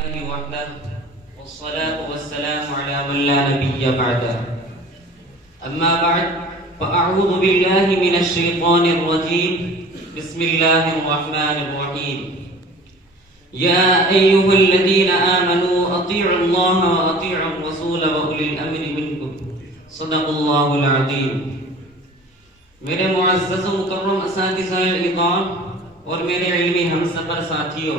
الله وحده والصلاة والسلام على من لا نبي بعده أما بعد فأعوذ بالله من الشيطان الرجيم بسم الله الرحمن الرحيم يا أيها الذين آمنوا أطيعوا الله وأطيعوا الرسول وأولي الأمر منكم صدق الله العظيم میرے معزز و مکرم اساتذہ اعظام اور میرے علمی ہمسفر ساتھیوں،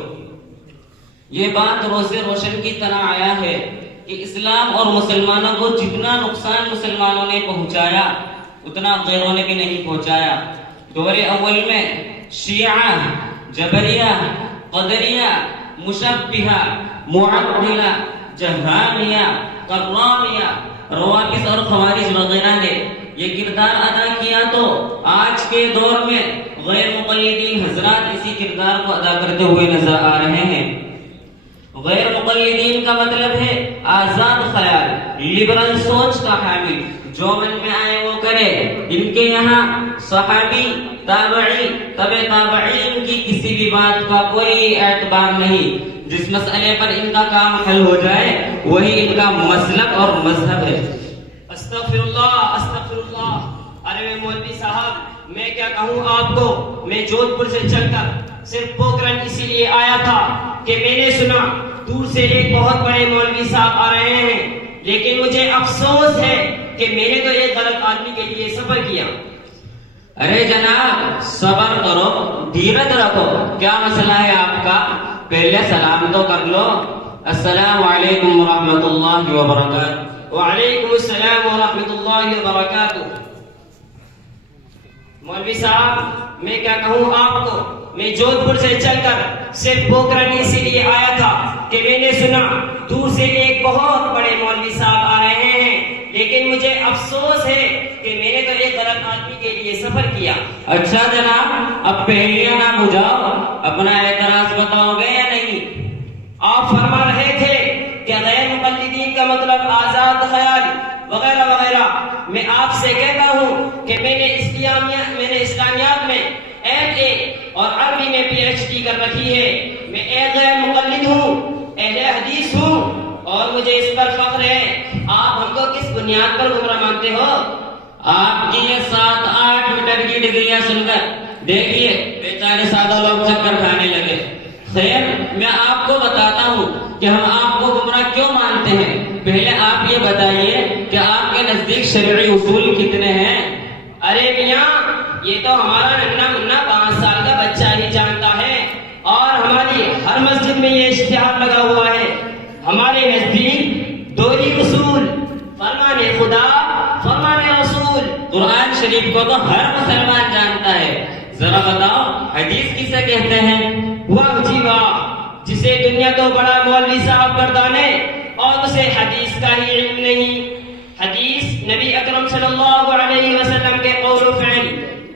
یہ بات روز روشن کی طرح آیا ہے کہ اسلام اور مسلمانوں کو جتنا نقصان مسلمانوں نے پہنچایا اتنا غیروں نے بھی نہیں پہنچایا۔ دور اول میں شیعہ، جبریہ، قدریہ، مشبہہ، معطلہ، جہامیہ، کرامیہ، روافض اور خوارج وغیرہ نے یہ کردار ادا کیا، تو آج کے دور میں غیر مقلدین حضرات اسی کردار کو ادا کرتے ہوئے نظر آ رہے ہیں۔ غیر مقلدین کا مطلب ہے آزاد خیال، لبرل سوچ کا حامل، جو من میں آئے وہ کرے۔ ان کے یہاں صحابی، تابعی، تبع تابعین کی کسی بھی بات کا کوئی اعتبار نہیں۔ جس مسئلے پر ان کا کام حل ہو جائے وہی ان کا مسلک اور مذہب ہے۔ استغفر اللہ، استغفر اللہ۔ ارے مولوی صاحب، میں کیا کہوں آپ کو، میں جودھ پور سے چل کر صرف پوکرن اسی لیے آیا تھا کہ میں نے سنا دور سے ایک بہت بڑے مولوی صاحب آ رہے ہیں، لیکن مجھے افسوس ہے کہ میں نے تو ایک غلط آدمی کے لیے سفر کیا۔ ارے جناب، صبر کرو، دھیرج رکھو، کیا مسئلہ ہے آپ کا؟ پہلے سلام تو کر لو۔ السلام علیکم ورحمۃ اللہ وبرکاتہ۔ وعلیکم السلام ورحمۃ اللہ وبرکاتہ۔ مولوی صاحب، میں کیا کہوں آپ کو، میں جودھ پور سے چل کر صرف پوکرن اسی لیے آیا تھا کہ میں نے سنا دور سے ایک بہت بڑے مولوی صاحب آ رہے ہیں، لیکن مجھے افسوس ہے کہ میں نے تو ایک غلط آدمی کے لیے سفر کیا۔ اچھا جناب، اب پہلیاں نہ بجھاؤ، اپنا اعتراض بتاؤ گے یا نہیں؟ آپ فرما رہے تھے کہ غیر مقلدین کا مطلب آزاد خیال وغیرہ وغیرہ۔ میں آپ سے کہتا ہوں کہ میں نے اسلامیات میں MA اور عربی میں PhD کر رکھی ہے۔ میں ایک غیر مقلد ہوں، اہل حدیث ہوں، اور مجھے اس پر فخر ہے۔ آپ ہم کو کس بنیاد پر گمراہ مانتے ہو؟ آپ کی یہ 7-8 میٹر کی ڈگریاں سن کر دیکھیے بیچارے سادہ لوگ چکر کھانے لگے۔ خیر، میں آپ کو بتاتا ہوں کہ ہم آپ کو گمراہ کیوں مانتے ہیں۔ پہلے آپ یہ بتائیے کہ آپ کے نزدیک شرعی اصول کتنے ہیں؟ ارے میاں، یہ تو ہمارا ننھا منھا 5 سال کا بچہ ہی جانتا ہے، اور ہماری ہر مسجد میں یہ اشتہار لگا ہوا ہے۔ ہمارے نزدیک 2 ہی اصول، فرمان خدا، فرمان رسول۔ قرآن شریف کو تو ہر مسلمان جانتا ہے، ذرا بتاؤ حدیث کسے کہتے ہیں؟ واہ جی واہ، جسے دنیا تو بڑا مولوی صاحب گردانے اور اسے حدیث کا ہی علم نہیں۔ حدیث نبی اکرم صلی اللہ علیہ وسلم کے قول و فعل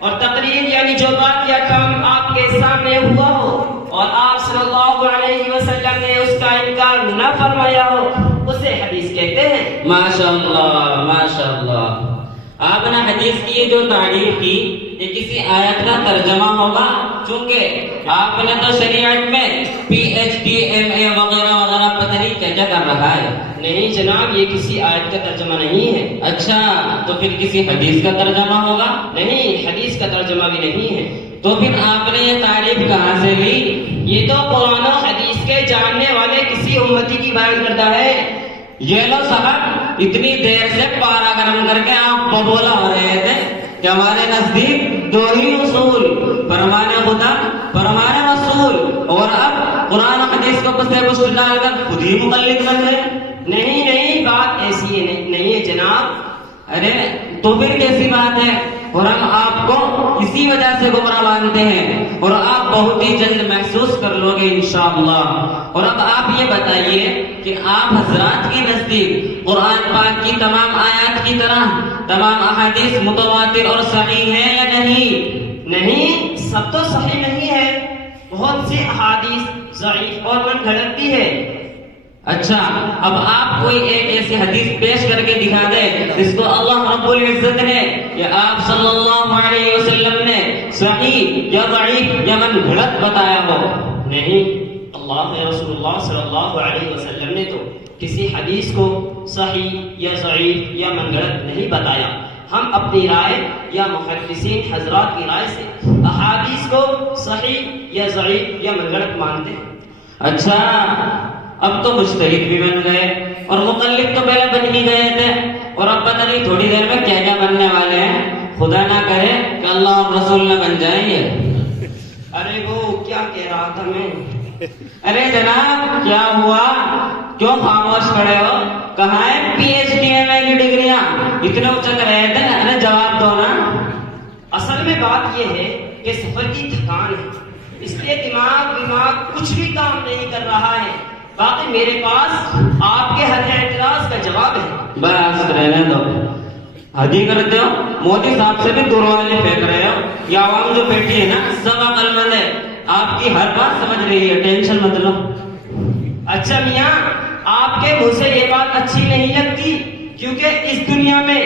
اور تقریر، یعنی جو بات یا کام آپ کے سامنے ہوا ہو اور آپ صلی اللہ علیہ وسلم نے اس کا انکار نہ فرمایا ہو، اسے حدیث کہتے ہیں۔ ماشاءاللہ ماشاءاللہ۔ آپ نے حدیث کی جو تعریف کی یہ کسی آیت کا ترجمہ ہوگا، چونکہ آپ نے تو شریعت میں PhD MA وغیرہ وغیرہ پتہ نہیں کیا کر رکھا ہے۔ نہیں جناب، یہ کسی آیت کا ترجمہ نہیں ہے۔ اچھا، تو پھر کسی حدیث کا ترجمہ ہوگا؟ نہیں، حدیث کا ترجمہ بھی نہیں ہے۔ تو پھر آپ نے یہ تعریف کہاں سے لی؟ یہ تو قرآن و حدیث کے جاننے والے کسی امتی کی بیان کرتا ہے۔ یہ لو صاحب، اتنی دیر سے پارا گرم کر کے آپ ببولا ہو رہے تھے کہ ہمارے نزدیک 2 ہی اصول، فرمان خدا، فرمان رسول، اور اب قرآن و حدیث کو پس پشت ڈال کر خود ہی مقلد بن گئے۔ نہیں، بات ایسی نہیں ہے جناب۔ ارے تو پھر کیسی بات ہے؟ اور ہم آپ کو اسی وجہ سے گمراہ مانتے ہیں، اور آپ بہت ہی جلد محسوس کر لو گے انشاءاللہ۔ اور اب آپ یہ بتائیے کہ آپ حضرات کے نزدیک قرآن پاک کی تمام آیات کی طرح تمام احادیث متواتر اور صحیح ہیں یا نہیں؟ نہیں، سب تو صحیح نہیں ہے، بہت سی احادیث ضعیف اور من گھڑت بھی ہے۔ اچھا، اب آپ کوئی ایک ایسی حدیث پیش کر کے دکھا دے جس کو اللہ رب العزت نے یا آپ صلی اللہ علیہ وسلم نے صحیح یا ضعیف یا من گھڑت بتایا ہو۔ نہیں، رسول اللہ صلی اللہ علیہ وسلم نے تو کسی حدیث کو صحیح یا ضعیف یا منگڑت نہیں بتایا. ہم اپنی رائے یا محدثین حضرات کی رائے سے احادیث کو صحیح یا ضعیف یا منگڑت مانتے ہیں. اچھا، اب تو مجتہد بھی بن گئے اور مقلد تو پہلے بن ہی گئے تھے، اور اب پتہ نہیں تھوڑی دیر میں کیا کیا بننے والے ہیں. خدا نہ کرے کہ اللہ اور رسول نہ بن جائیں گے. ارے وہ کیا کہہ رہا تھا میں؟ ارے جناب کیا ہوا؟ کیوں خاموش کھڑے ہو؟ کہاں ہے پی ایچ ڈی ایم اے کی ڈگریاں؟ اتنے اچک رہے تھے نا. ارے جواب دو نا. اصل میں بات یہ ہے کہ سفر کی تھکان ہے، اس لیے دماغ کچھ بھی کام نہیں کر رہا ہے. باقی میرے پاس آپ کے ہر اعتراض کا جواب ہے. بس رہنے دو، حدی کرتے ہو. مودی صاحب سے بھی دور والے پھینک رہے ہو. یہ عوام جو بیٹھی ہے نا سب عقل مند ہے، آپ کی ہر بات سمجھ رہی ہے، ٹینشن مت لو. اچھا میاں، آپ کے منہ سے یہ بات اچھی نہیں لگتی، کیونکہ اس دنیا میں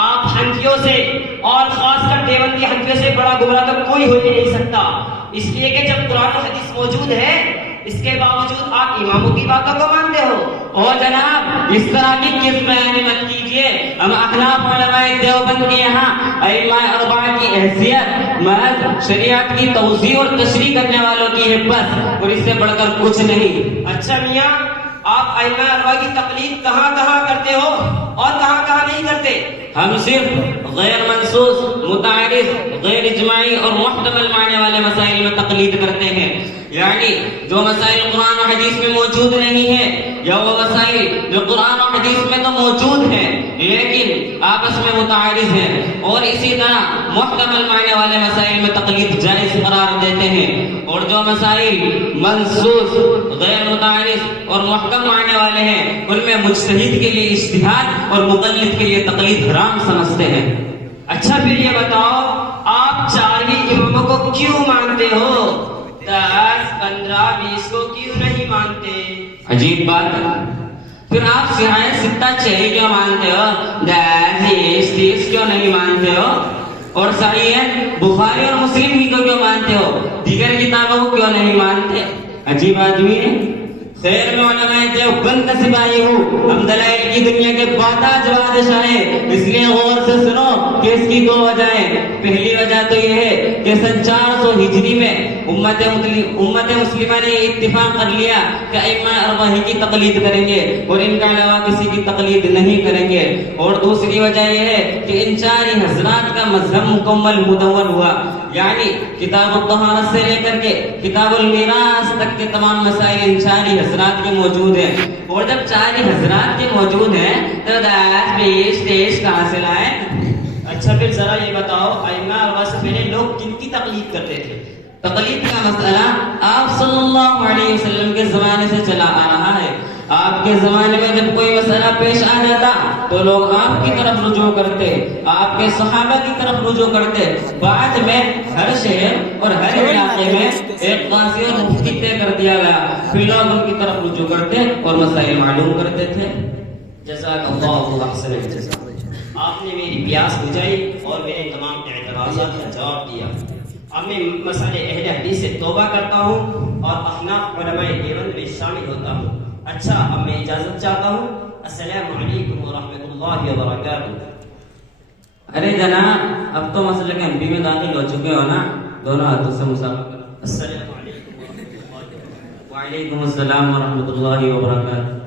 آپ حنفیوں سے اور خاص کر دیوبندی حنفیوں سے بڑا گمراہ تو کوئی ہو ہی نہیں سکتا. اس لیے کہ جب قرآن و حدیث موجود ہے، اس کے باوجود آپ اماموں کی باتوں کو مانتے ہو. او جناب اس طرح کی کس بیانی مت کیجیے. ہم احناف علماء دیوبند کے یہاں ائمہ اربعہ کی حیثیت محض شریعت کی توضیح اور تشریح کرنے والوں کی ہے بس، اور اس سے بڑھ کر کچھ نہیں. اچھا میاں، آپ ائمہ اربعہ کی تقلید کہاں کہاں کرتے ہو اور کہاں کہاں نہیں کرتے؟ ہم صرف غیر منصوص، متعارف، غیر اجماعی اور محتمل معنی والے مسائل میں تقلید کرتے ہیں. یعنی جو مسائل قرآن و حدیث میں موجود نہیں ہیں، یا وہ مسائل جو قرآن و حدیث میں تو موجود ہیں لیکن آپس میں متعارض ہیں، اور اسی طرح محتمل معنی والے مسائل میں تقلید جائز قرار دیتے ہیں. اور جو مسائل منصوص، غیر متعارض اور محکم معنی والے ہیں ان میں مجتہد کے لیے اجتہاد اور مقلد کے لیے تقلید حرام سمجھتے ہیں. اچھا پھر یہ بتاؤ، آپ 4 اماموں کو کیوں مانتے ہو؟ 10، 15، 20 کو کیوں نہیں مانتے؟ عجیب بات ہے. پھر آپ سرائے ستہ 6 کیوں مانتے ہو؟ 10، 20، 30 کیوں نہیں مانتے ہو؟ اور صحیح ہے بخاری اور مسلم ہی کو کیوں مانتے ہو؟ دیگر کتابوں کو کیوں نہیں مانتے؟ عجیب آدمی ہے. خیر میں علماء دیوبند کا سپاہی ہوں. ہم دلائل کی دنیا کے باتاج بادشاہ ہیں، اس لیے غور سے سنو کہ اس کی 2 وجہیں. پہلی وجہ تو یہ ہے کہ سن 400 ہجری میں امت مسلمہ نے اتفاق کر لیا کہ ائمہ اربعہ کی تقلید کریں گے اور ان کا علاوہ کسی کی تقلید نہیں کریں گے. اور دوسری وجہ یہ ہے کہ ان 4 حضرات کا مذہب مکمل مدون ہوا، یعنی کتاب الطہارت سے لے کر کے کتاب المیراث تک کے تمام مسائل ان 4 حضرات کے موجود ہیں. اور جب 4 حضرات کے موجود ہیں تو 10، 20، 30 کہاں سے لائیں؟ اچھا پھر ذرا یہ بتاؤ، ائمہ اربعہ سے پہلے لوگ کن کی تقلید کرتے تھے؟ تقلید کا مسئلہ آپ صلی اللہ علیہ وسلم کے زمانے سے چلا آ رہا ہے. آپ کے زمانے میں جب کوئی مسئلہ پیش آ جاتا تو لوگ آپ کی طرف رجوع کرتے، آپ کے صحابہ کی طرف رجوع کرتے. بعد میں ہر شہر اور ہر علاقے میں ایک قاضی اور مفتی طے کر دیا گیا، پھر لوگ ان کی طرف رجوع کرتے اور مسائل معلوم کرتے تھے. جزاک اللہ احسن الجزاء. آپ نے میری پیاس بجھائی اور میرے تمام اعتراضات کا جواب دیا. اب میں مسئلے اہل حدیث سے توبہ کرتا ہوں اور احناف علماء دیوبند میں شامل ہوتا ہوں. اچھا اب میں اجازت چاہتا ہوں. السلام علیکم ورحمۃ اللہ وبرکاتہ. ارے جناب اب تو مسئلے کے ایم پی میں داخل ہو چکے ہو نا، دونوں ہاتھوں سے مسابقہ کرو. السلام علیکم ورحمۃ اللہ وبرکاتہ. وعلیکم السلام ورحمۃ اللہ وبرکاتہ.